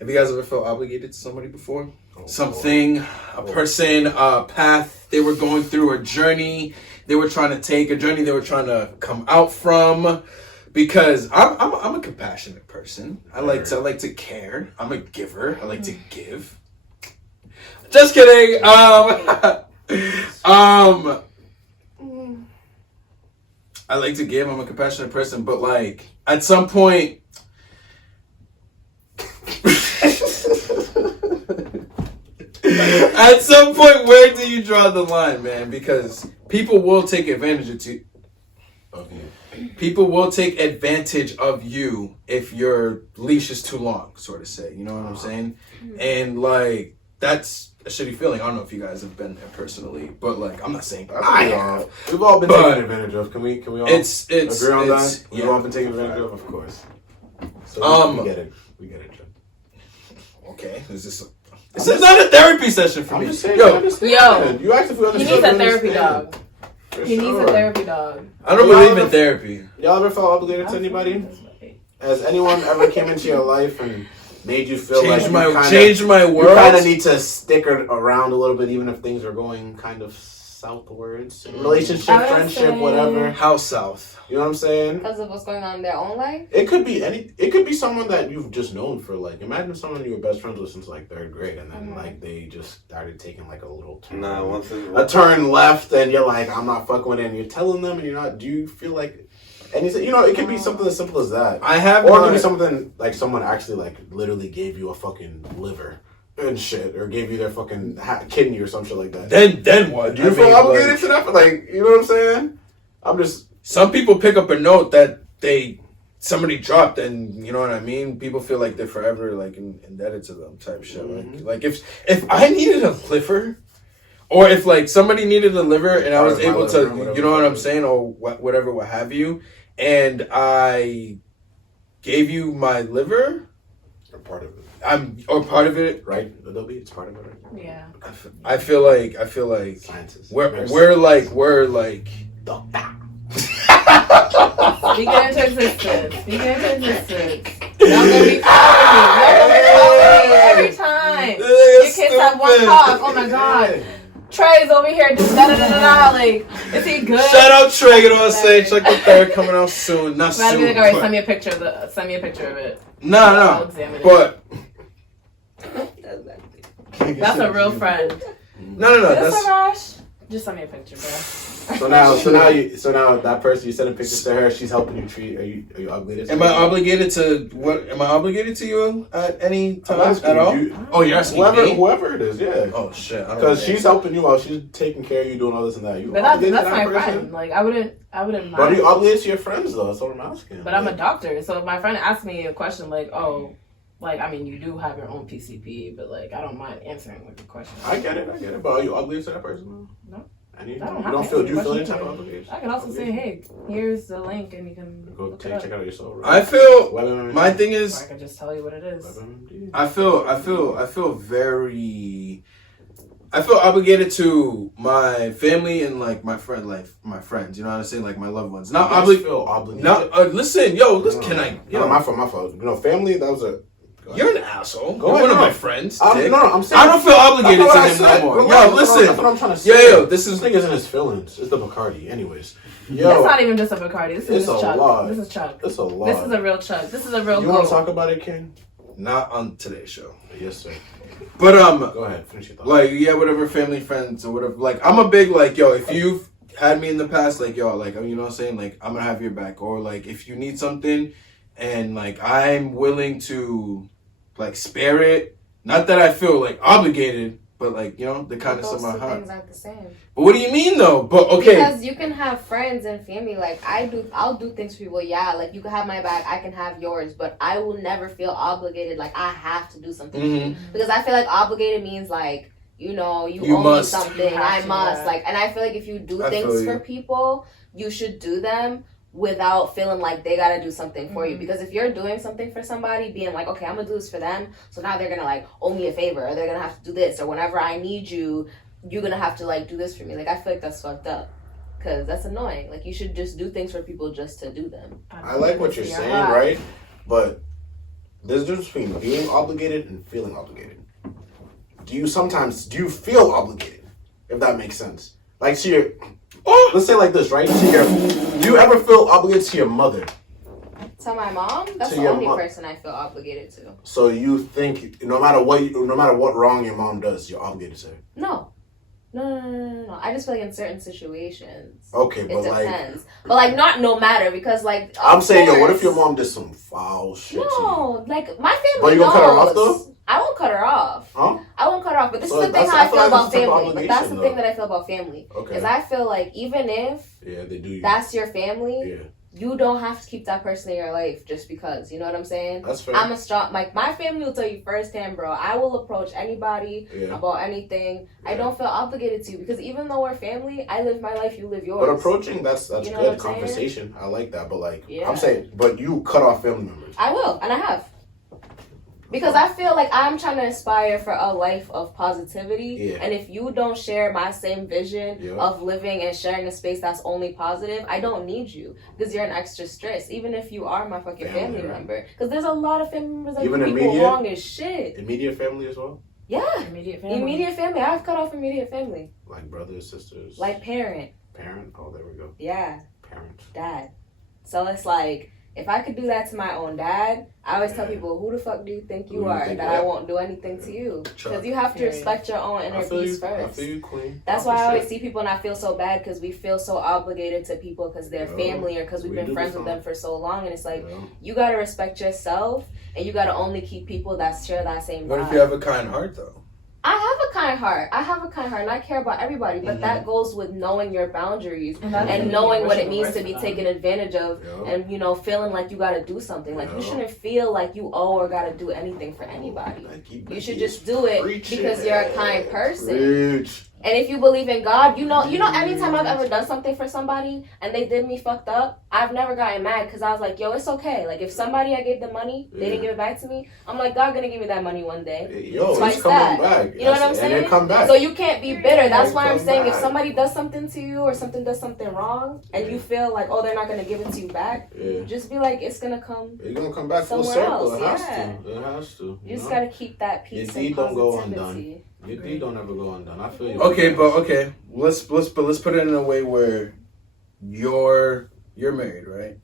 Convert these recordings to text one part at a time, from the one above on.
Have you guys ever felt obligated to somebody before? Something, a person, a path they were going through, a journey they were trying to take, a journey they were trying to come out from. Because I'm a compassionate person. I like to care. I'm a giver. I like to give. Just kidding. I like to give. I'm a compassionate person, but like at some point. At some point, where do you draw the line, man? Because people will take advantage of you. Okay. People will take advantage of you if your leash is too long, sort of say. You know what I'm saying? And like that's a shitty feeling. I don't know if you guys have been there personally, but like I'm not saying I have. We've all been taken advantage of. Can we all agree on that? Yeah. We've all been taken advantage of course. So we get it. We get it, John. Okay. This is not a therapy session for me. Just saying, yo, you asked if we understood. He needs a therapy dog. He needs a therapy dog. I don't believe in therapy. Y'all ever felt obligated to anybody? Has anyone ever came into your life and made you feel change my world? You kind of need to stick around a little bit, even if things are going kind of southwards. Relationship, friendship, whatever. How south? You know what I'm saying? Because of what's going on in their own life? It could be it could be someone that you've just known for like, imagine someone you were best friends with since like 3rd grade and then like they just started taking like a little turn. A turn left and you're like, I'm not fucking with it, and you're telling them and you're not, do you feel like, and you say, you know, it could be something as simple as that. Or it could be something like someone actually like literally gave you a fucking liver and shit, or gave you their fucking kidney or some shit like that. Then what? Do you feel obligated to that? Like, you know what I'm saying? I'm just. Some people pick up a note that somebody dropped, and you know what I mean. People feel like they're forever like indebted to them, type shit. Like if I needed a liver, or if like somebody needed a liver and I was able to, you know what I'm saying, or whatever, what have you, and I gave you my liver, or part of it. Part of it, right? It's part of it. Right? Yeah. I feel like scientists. We're like. Speaking into existence. Y'all gonna be following me every time. Your kids have one cough. Oh my god. Trey's over here just da-da-da-da-da. Like, is he good? Shout out Trey, you know what I'm saying? Check the 3rd coming out soon. Not soon. Like, all right, send me a picture of it. No. But that's a real friend. No. That's a rush. Just send me a picture, bro. So now that person, you sending pictures to her, she's helping you treat. Are you obligated? Am I obligated to what? Am I obligated to you at any time at all? Oh, you're asking me? Whoever it is, yeah. Oh shit! Because she's helping you out, she's taking care of you, doing all this and that. But that's my friend. Like I wouldn't mind. But are you obligated to your friends though? That's what I'm asking. But I'm a doctor, so if my friend asks me a question like, oh. Like, I mean, you do have your own PCP, but, like, I don't mind answering, like, a question. I get it. But are you obligated to that person? No. And you don't feel any type of obligation? I can also say, hey, here's the link, and you can go check it out yourself. Right? I feel, my thing is... Or I can just tell you what it is. I feel obligated to my family and, like, my friends, you know what I'm saying? Like, my loved ones. Not obligated. Feel obligated. Listen, can I... my fault. You know, family, that was a... You're an asshole. You're one of my friends. I'm saying I don't feel obligated to him no more. Yo, listen. That's what I'm trying to say. Yo, this nigga's in his feelings. It's the Bacardi. Anyways. Yo, that's not even just a Bacardi. This is Chuck. Lot. This is Chuck. It's a lot. This is a real Chuck. This is a real You want to talk about it, King? Not on today's show. Yes, sir. But, go ahead. Finish your thought. Like, yeah, whatever, family, friends, or whatever. Like, I'm a big, like, yo, if you've had me in the past, like, yo, like, you know what I'm saying? Like, I'm going to have your back. Or, like, if you need something and, like, I'm willing to... like spare it, not that I feel like obligated, but like, you know, the kindness of my heart. Things aren't the same. But what do you mean though? But okay, because you can have friends and family. Like I'll do things for people. Yeah, like you can have my back, I can have yours, but I will never feel obligated. Like I have to do something for you, because I feel like obligated means like, you know, you owe me something. I must like, and I feel like if you do things for people, you should do them without feeling like they gotta do something for you. Because if you're doing something for somebody, being like, okay, I'm gonna do this for them, so now they're gonna like owe me a favor, or they're gonna have to do this, or whenever I need you, you're gonna have to like do this for me. Like I feel like that's fucked up, because that's annoying. Like you should just do things for people just to do them. I like what you're saying, right? But there's a difference between being obligated and feeling obligated. Do you feel obligated? If that makes sense. Like to your, let's say like this, right? Do you ever feel obligated to your mother? To my mom? That's the only person I feel obligated to. So you think no matter what wrong your mom does, you're obligated to her? No. No. I just feel like in certain situations. Okay, but it depends. But like not no matter because like I'm saying, yo, what if your mom did some foul shit? No, like my family. But you gonna cut her off though? I won't cut her off. Huh? I won't cut her off. But this is the thing how I feel about family. But that's the thing that I feel about family. Okay. Is I feel like even if they do that's your family. Yeah. You don't have to keep that person in your life just because. You know what I'm saying? That's fair. I'm a strong, like, my family will tell you firsthand, bro. I will approach anybody about anything. Yeah. I don't feel obligated to because even though we're family, I live my life, you live yours. But approaching, that's you know good conversation. I like that. But, like, I'm saying, but you cut off family members. I will, and I have. Because I feel like I'm trying to aspire for a life of positivity. Yeah. And if you don't share my same vision of living and sharing a space that's only positive, I don't need you. Because you're an extra stress. Even if you are my fucking family member. Because there's a lot of family members that do people wrong as shit. Immediate family as well? Yeah. Immediate family. I've cut off immediate family. Like brothers, sisters? Like parent. Parent? Oh, there we go. Yeah. Parent. Dad. So it's like... If I could do that to my own dad, I always tell people, who the fuck do you think you are that I won't do anything to you? Because you have to respect your own inner peace first. I feel you, queen. That's why I always see people and I feel so bad because we feel so obligated to people because they're family or because we've been friends with them for so long. And it's like, you got to respect yourself and you got to only keep people that share that same vibe. What if you have a kind heart, though? I have a kind heart and I care about everybody, but that goes with knowing your boundaries and knowing what it means to be taken advantage of and, you know, feeling like you got to do something. Like, you shouldn't feel like you owe or got to do anything for anybody. You should just do it because you're a kind person. And if you believe in God, you know, anytime I've ever done something for somebody and they did me fucked up, I've never gotten mad because I was like, yo, it's okay. Like, if somebody I gave them money, they didn't give it back to me, I'm like, God gonna give me that money one day. Yo, it's coming back. You know what I'm saying? And it come back. So you can't be bitter. That's why I'm saying if somebody does something to you or something does something wrong and you feel like, oh, they're not gonna give it to you back, just be like, it's gonna come. It's gonna come back full circle. It has to. You just gotta keep that peace and positivity. Your deed don't ever go undone. I feel you. Okay. Let's put it in a way where you're married, right?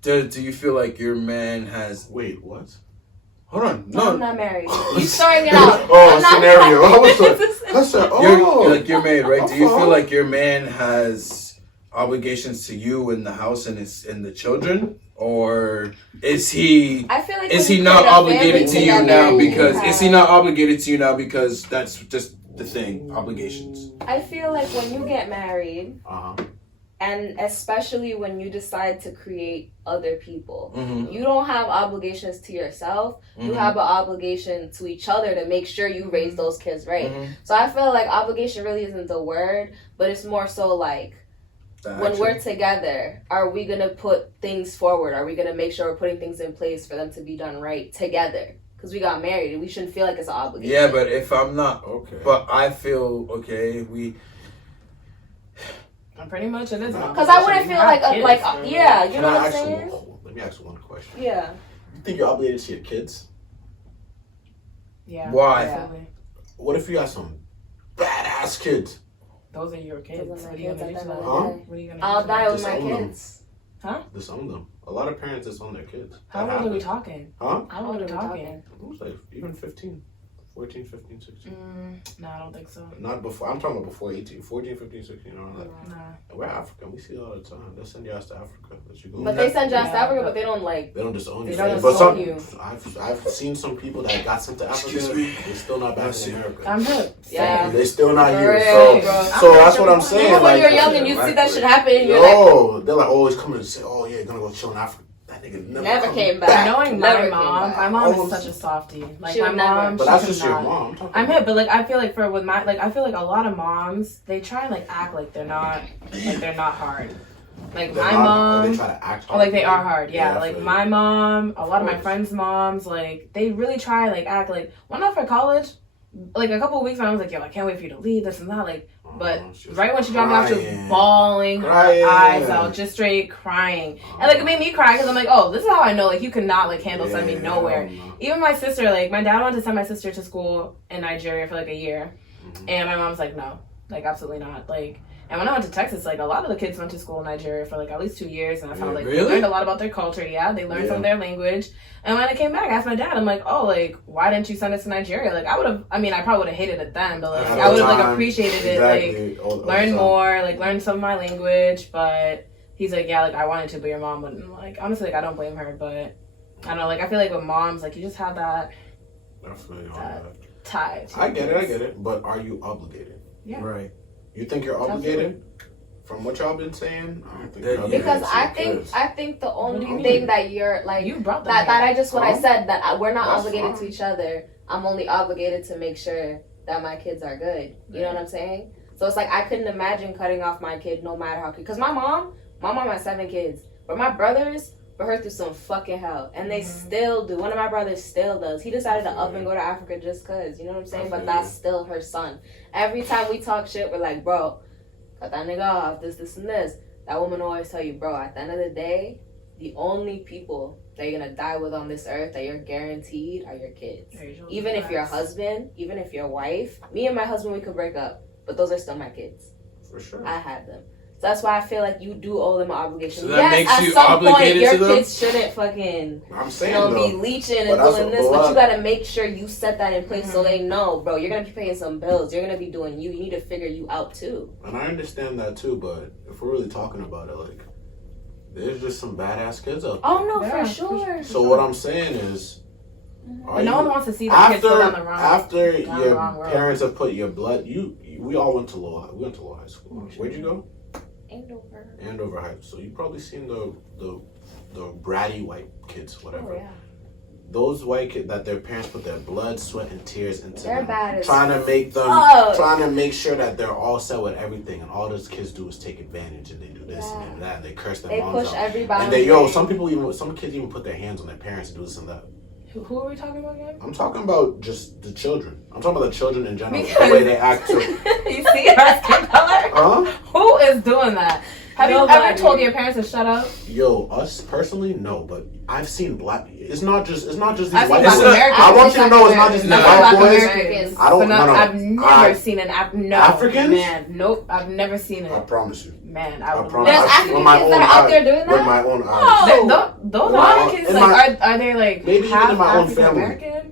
Do you feel like your man has? Wait, what? Hold on. No, I'm not married. You starting it out. Scenario. You're married, right? Do you feel like your man has obligations to you in the house and the children? Or is he? I feel like not obligated to you now because that's just the thing, obligations? I feel like when you get married, and especially when you decide to create other people, you don't have obligations to yourself. You have an obligation to each other to make sure you raise those kids right. So I feel like obligation really isn't the word, but it's more so like. When we're together, are we going to put things forward? Are we going to make sure we're putting things in place for them to be done right together? Because we got married and we shouldn't feel like it's an obligation. Yeah, but if I'm not, but I feel, pretty much it is. Because I wouldn't feel like you know what I'm saying? Let me ask one question. Yeah. You think you're obligated to your kids? Yeah. Why? Yeah. What if you got some badass kids? Those are your kids. What are you gonna do to them? What are you gonna do? I'll die with my kids. Huh? Disown them. A lot of parents disown their kids. How old are we talking? Huh? How old are we talking? It was like even 15. 14, 15, 16. No, I don't think so. Not before. I'm talking about before 18. 14, 15, 16. Nah. We're African. We see it all the time. They send you ass to Africa. But they send you ass to Africa, but they don't like. They don't disown you. They don't disown you. I've seen some people that got sent to Africa. They're still not back in America. I'm good. Yeah. They're still not here. So that's what I'm saying. Even when you're young and you see that shit happen, and you're they're like always coming and say, oh yeah, you're gonna go chill in Africa. Never came back. Knowing my mom is such a softie. Like my mom, but that's just your mom. I'm hip, but like I feel like I feel like a lot of moms they try and like act like they're not hard. Like my mom, they try to act hard. Or like they are hard. Yeah, like my mom, a lot of my friends' moms, like they really try like act like. Went out for college. like a couple of weeks, I was like, yo, I can't wait for you to leave, this and that. Like, but She's right when she dropped me off, she was crying. bawling her eyes out, just straight crying. And like, it made me cry because I'm like, oh, this is how I know, like, you cannot like handle sending me nowhere. Even my sister, like, my dad wanted to send my sister to school in Nigeria for like a year. And my mom's like, no, like, absolutely not. Like, and when I went to Texas, like, a lot of the kids went to school in Nigeria for like at least 2 years, and I found like they learned a lot about their culture. Yeah, they learned from their language. And when I came back, I asked my dad, I'm like, oh, like, why didn't you send us to Nigeria? Like, I probably would have hated it then, but like, I would have like appreciated it, like, learn more, like, learn some of my language. But he's like, yeah, like, I wanted to, but your mom wouldn't. Like, honestly, like, I don't blame her, but I don't know, like, I feel like with moms, like, you just have that tie. I get it. But are you obligated? Yeah. Right. You think you're obligated? From what y'all been saying, I don't think you're obligated. Because I think the only thing that you're like you brought that I just what I said that we're not obligated to each other. I'm only obligated to make sure that my kids are good. You know what I'm saying? So it's like I couldn't imagine cutting off my kid no matter how. Because my mom has 7 kids, but my brothers put her through some fucking hell, and they still do. One of my brothers still does. He decided to up and go to Africa just cause. You know what I'm saying? But that's still her son. Every time we talk shit, we're like, bro, cut that nigga off, this, and this. That woman always tell you, bro, at the end of the day, the only people that you're gonna die with on this earth that you're guaranteed are your kids. Even if your husband, even if your wife, me and my husband, we could break up, but those are still my kids. For sure. I had them. So that's why I feel like you do owe them an obligation. So that makes you at some point, obligated your to them? kids shouldn't fucking, I'm saying, be leeching and doing this, but you gotta make sure you set that in place so they know, bro, you're gonna be paying some bills. You're gonna be doing you. You need to figure you out too. And I understand that too, but if we're really talking about it, like, there's just some badass kids out there. Oh no, for sure. So what I'm saying is, but no one wants to see the kids go down the wrong. After your parents have put your blood, we all went to Lowell High School. Where'd you go? Andover High. So you probably seen the bratty white kids, whatever. Oh, yeah. Those white kids that their parents put their blood, sweat, and tears into They're them, bad as trying to make them, fuck. trying to make sure that they're all set with everything, and all those kids do is take advantage, and they do this and that, and they curse their moms They push out. everybody. And some kids even put their hands on their parents and do this and that. Who are we talking about again? I'm talking about just the children. I'm talking about the children in general, the way they act. You see our skin color? Huh? Who is doing that? Have you ever told your parents to shut up? Yo, us personally, no, but I've seen black. It's not just these white boys. I want you to know it's not just these white boys. I don't know. I've never seen an Africans. Man, nope, I've never seen it. I promise you. Man, I would. There's African kids that are out there doing that? With my own eyes. Those African kids, like, are they like maybe half even in my own African family? American?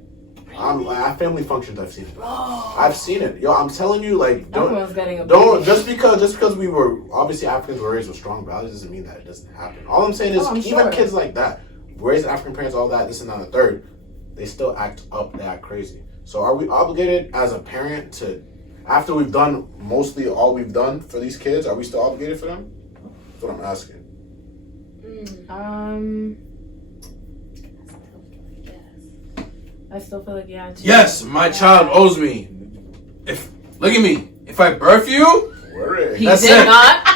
At family functions, I've seen it. I've seen it. Yo, I'm telling you, like, Everyone's getting a don't just because we were obviously Africans were raised with strong values doesn't mean that it doesn't happen. All I'm saying is even kids like that, raised African parents, all that, this and that, and the third, they still act up, they act crazy. So are we obligated as a parent to, after we've done mostly all we've done for these kids, are we still obligated for them? That's what I'm asking. I still feel like Yes, my child owes me. Look at me. If I birth you, he that's did it. not.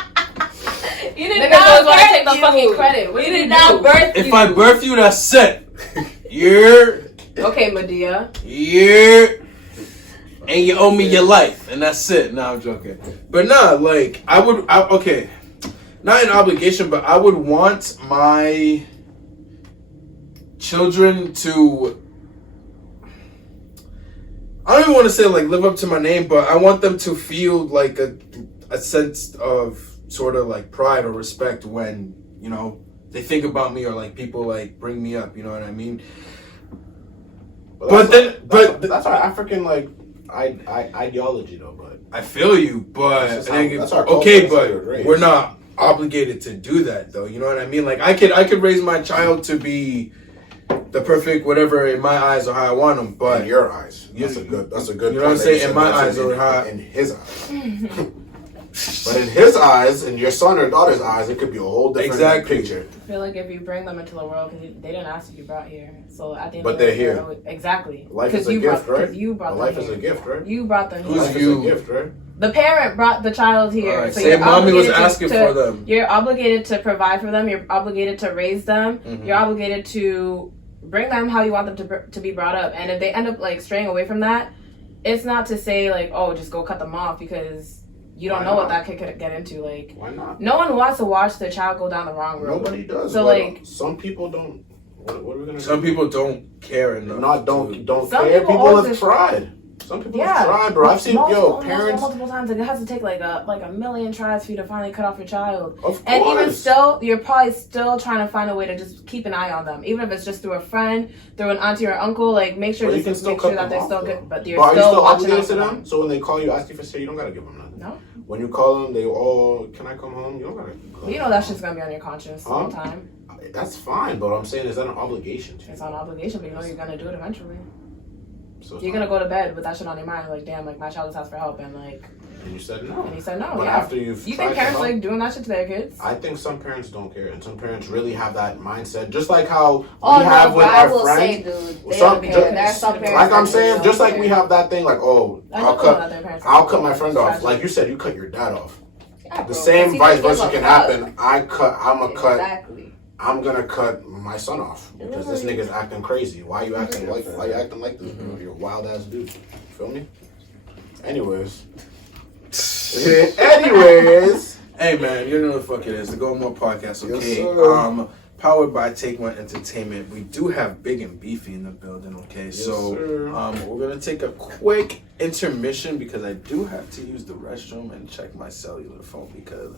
You did Niggas not always want to birth take the you. fucking credit. We did not birth you. If I birth you, that's it. You're okay, Medea. And you owe me your life, and that's it. No, I'm joking. But nah, like okay, not an obligation, but I would want my children to. I don't even want to say like live up to my name, but I want them to feel like a sense of sort of like pride or respect when, you know, they think about me or like people like bring me up, you know what I mean? But that's our African like ideology though. But I feel you, but that's our okay, but we're not obligated to do that though. You know what I mean? Like I could raise my child to be the perfect whatever in my eyes or how I want them, but in your eyes, that's a good. You know what I'm saying? In my eyes or how in his eyes. But in his eyes, in your son or daughter's eyes, it could be a whole different picture. I feel like if you bring them into the world, because they didn't ask to be brought here, so at the end but of the they're day, here. Exactly. Life is a gift, right? Because you brought them life here. is a gift, right? You brought them here. Life is a gift, right? The parent brought the child here. Right, so say you're mommy was obligated asking for them. You're obligated to provide for them. You're obligated to raise them. Mm-hmm. You're obligated to bring them how you want them to be brought up. And if they end up like straying away from that, it's not to say like, oh, just go cut them off, because you don't know what that kid could get into. Like, why not? No one wants to watch their child go down the wrong road. Nobody does. So like, some people don't. What are we gonna? Some people don't care enough. Don't some care. People have just tried. Some people have tried, bro. I've seen parents multiple times. Like, it has to take like a million tries for you to finally cut off your child. Of course. And even still, you're probably still trying to find a way to just keep an eye on them, even if it's just through a friend, through an auntie or uncle. Like, make sure that they're still good, but you're still watching out for them. So when they call you, ask you for say, you don't gotta give them nothing. No. When you call them, they can I come home? You don't gotta. You know that shit's gonna be on your conscience sometime. That's fine, but I'm saying, is that an obligation? It's not an obligation, but you know you're gonna do it eventually. So you're gonna go to bed with that shit on your mind, like, damn, like, my child just asked for help, and like. And you said no. And he said no. But after you think parents like doing that shit to their kids? I think some parents don't care, and some parents really have that mindset, just like how we have with our friends. They don't care. There's some parents. Like I'm saying, just like we have that thing, like, oh, I'll cut my friend off. Like you said, you cut your dad off. Yeah, the same vice versa can happen. I'm gonna cut my son off because this nigga's acting crazy. Why you acting like this, bro? You're a wild ass dude. Feel me? Anyways. Hey man, you know what the fuck it is. The Go More Podcast, okay? Yes, powered by Take One Entertainment. We do have Big and Beefy in the building, okay? Yes, so we're gonna take a quick intermission because I do have to use the restroom and check my cellular phone because